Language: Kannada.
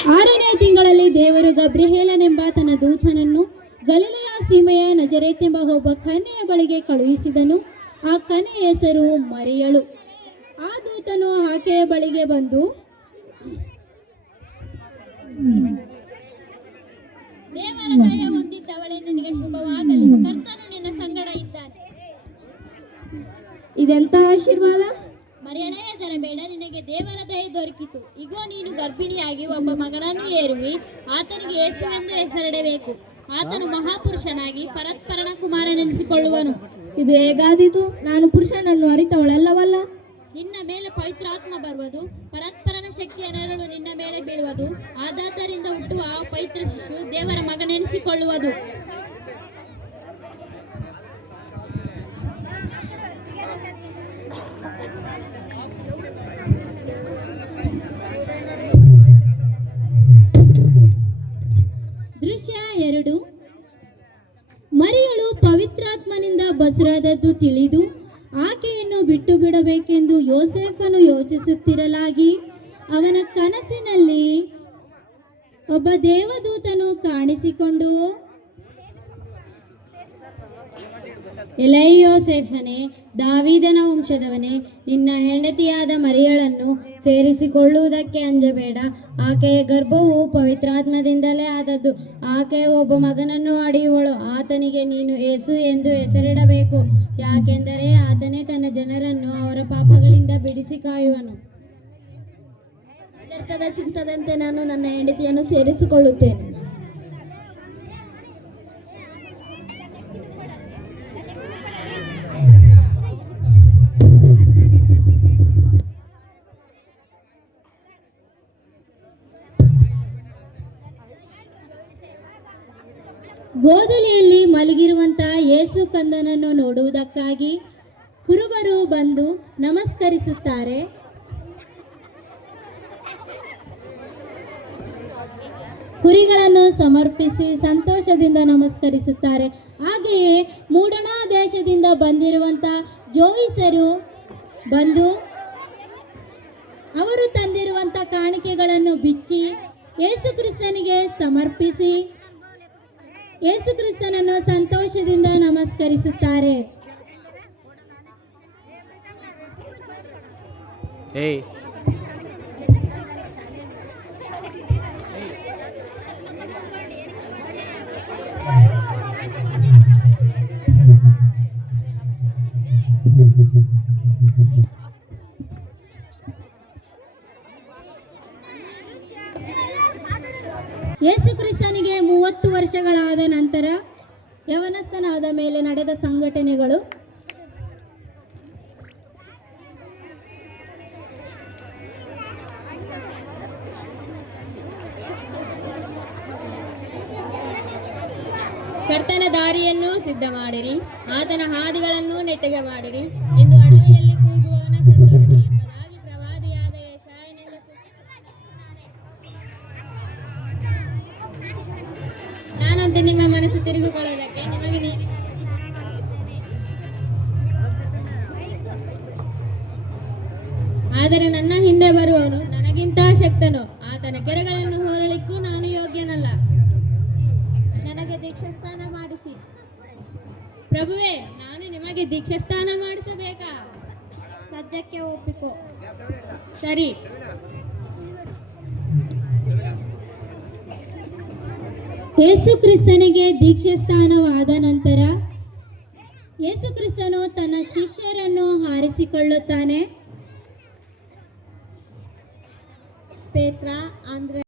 6ನೇ ತಿಂಗಳಲ್ಲಿ ದೇವರು ಗಬ್ರಿಯೇಲನೆಂಬ ತನ್ನ ದೂತನನ್ನು ಗಲಿಲಾಯ ಸೀಮೆಯ ನಜರೇತೆಂಬ ಒಬ್ಬ ಕನ್ಯೆಯ ಬಳಿಗೆ ಕಳುಹಿಸಿದನು. ಆ ಕನ್ಯೆಯ ಹೆಸರು ಮರಿಯಳು. ಆ ದೂತನು ಆಕೆಯ ಬಳಿಗೆ ಬಂದು, ದೇವರ ದಯೆ ಹೊಂದಿದ್ದವಳೇ, ನಿನಗೆ ಶುಭವಾಗಲಿ, ಕರ್ತನು ನಿನ್ನ ಸಂಗಡ ಇದ್ದಾನೆ. ಇದೆಂತ ಆಶೀರ್ವಾದ! ಮರಿಯಳೇ, ಹೆದರಬೇಡ, ನಿನಗೆ ದೇವರ ದಯೆ ದೊರಕಿತು. ಇಗೋ, ನೀನು ಗರ್ಭಿಣಿಯಾಗಿ ಒಬ್ಬ ಮಗನನ್ನು ಏರುವಿ, ಆತನಿಗೆ ಯೇಸುವೆಂದು ಹೆಸರಿಡಬೇಕು. ಆತನು ಮಹಾಪುರುಷನಾಗಿ ಪರತ್ಪರನ ಕುಮಾರನೆನಿಸಿಕೊಳ್ಳುವನು. ಇದು ಹೇಗಾದೀತು? ನಾನು ಪುರುಷನನ್ನು ಅರಿತವಳಲ್ಲವಲ್ಲ. ನಿನ್ನ ಮೇಲೆ ಪವಿತ್ರಾತ್ಮ ಬರುವುದು, ಪರತ್ಪರನ ಶಕ್ತಿಯ ನೆರಳು ನಿನ್ನ ಮೇಲೆ ಬೀಳುವುದು. ಆದಾತರಿಂದ ಹುಟ್ಟುವ ಆ ಪವಿತ್ರ ಶಿಶು ದೇವರ ಮಗನೆನಿಸಿಕೊಳ್ಳುವುದು. ದೃಶ್ಯ 2. ಮರಿಯಳು ಪವಿತ್ರಾತ್ಮನಿಂದ ಬಸುರಾದದ್ದು ತಿಳಿದು ಆಕೆಯನ್ನು ಬಿಟ್ಟು ಬಿಡಬೇಕೆಂದು ಯೋಸೇಫನು ಯೋಚಿಸುತ್ತಿರಲಾಗಿ ಅವನ ಕನಸಿನಲ್ಲಿ ಒಬ್ಬ ದೇವದೂತನು ಕಾಣಿಸಿಕೊಂಡು, ಎಲೈ ಯೋಸೇಫನೇ, ದಾವೀದನ ವಂಶದವನೇ, ನಿನ್ನ ಹೆಂಡತಿಯಾದ ಮರಿಯಳನ್ನು ಸೇರಿಸಿಕೊಳ್ಳುವುದಕ್ಕೆ ಅಂಜಬೇಡ. ಆಕೆಯ ಗರ್ಭವು ಪವಿತ್ರಾತ್ಮದಿಂದಲೇ ಆದದ್ದು. ಆಕೆಯ ಒಬ್ಬ ಮಗನನ್ನು ಹಡೆಯುವಳು. ಆತನಿಗೆ ನೀನು ಯೇಸು ಎಂದು ಹೆಸರಿಡಬೇಕು, ಯಾಕೆಂದರೆ ಆತನೇ ತನ್ನ ಜನರನ್ನು ಅವರ ಪಾಪಗಳಿಂದ ಬಿಡಿಸಿ ಕಾಯುವನು. ವ್ಯರ್ಥದ ಚಿಂತದಂತೆ ನಾನು ನನ್ನ ಹೆಂಡತಿಯನ್ನು ಸೇರಿಸಿಕೊಳ್ಳುತ್ತೇನೆ. ಗೋದಲಿಯಲ್ಲಿ ಮಲಗಿರುವಂತಹ ಯೇಸು ಕಂದನನ್ನು ನೋಡುವುದಕ್ಕಾಗಿ ಕುರುಬರು ಬಂದು ನಮಸ್ಕರಿಸುತ್ತಾರೆ. ಕುರಿಗಳನ್ನು ಸಮರ್ಪಿಸಿ ಸಂತೋಷದಿಂದ ನಮಸ್ಕರಿಸುತ್ತಾರೆ. ಹಾಗೆಯೇ ಮೂಡಣಾ ದೇಶದಿಂದ ಬಂದಿರುವಂತಹ ಜೋಯಿಸರು ಬಂದು ಅವರು ತಂದಿರುವಂಥ ಕಾಣಿಕೆಗಳನ್ನು ಬಿಚ್ಚಿ ಯೇಸು ಕ್ರಿಸ್ತನಿಗೆ ಸಮರ್ಪಿಸಿ ಯೇಸು ಕ್ರಿಸ್ತನನ್ನು ಸಂತೋಷದಿಂದ ನಮಸ್ಕರಿಸುತ್ತಾರೆ. ಯೇಸು ಕ್ರಿಸ್ತನಿಗೆ 30 ವರ್ಷಗಳಾದ ನಂತರ ಯವನಸ್ಥನಾದ ಮೇಲೆ ನಡೆದ ಸಂಘಟನೆಗಳು. ಕರ್ತನ ದಾರಿಯನ್ನು ಸಿದ್ಧ ಮಾಡಿರಿ, ಆತನ ಹಾದಿಗಳನ್ನು ನೆಟ್ಟಗೆ ಮಾಡಿರಿ ಎಂದು ಅಡವಿಯಲ್ಲಿ ಕೂಗುವವನ ಶಬ್ದವಿದೆ ಎಂಬುದಾಗಿ ಪ್ರವಾದಿಯಾದ ಯೆಶಾಯನಿಂದ ನಾನಂತೂ ನಿಮ್ಮ ಮನಸ್ಸು ತಿರುಗಿಕೊಳ್ಳುವುದಕ್ಕೆ ನಿಮಗೆ ಆದರೆ ನನ್ನ ಹಿಂದೆ ಬರುವವನು ನನಗಿಂತ ಶಕ್ತನು, ಆತನ ಕೆರೆಗಳನ್ನು ಹೊರಲಿಕ್ಕೂ ನಾನು ಯೋಗ್ಯನಲ್ಲ. ನನಗೆ ದೀಕ್ಷಾಸ್ನಾನ ಮಾಡಿಸಿ. ಪ್ರಭುವೇ, ನಾನು ನಿಮಗೆ ದೀಕ್ಷಾಸ್ನಾನ ಮಾಡಿಸಬೇಕಾ? ಸದ್ಯಕ್ಕೆ ಒಪ್ಪಿಕೋ. ಸರಿ. ಯೇಸು ಕ್ರಿಸ್ತನಿಗೆ ದೀಕ್ಷಾಸ್ನಾನವಾದ ನಂತರ ಯೇಸು ಕ್ರಿಸ್ತನು ತನ್ನ ಶಿಷ್ಯರನ್ನು ಆರಿಸಿಕೊಳ್ಳುತ್ತಾನೆ. ಪೇತ್ರ, ಆಂದ್ರ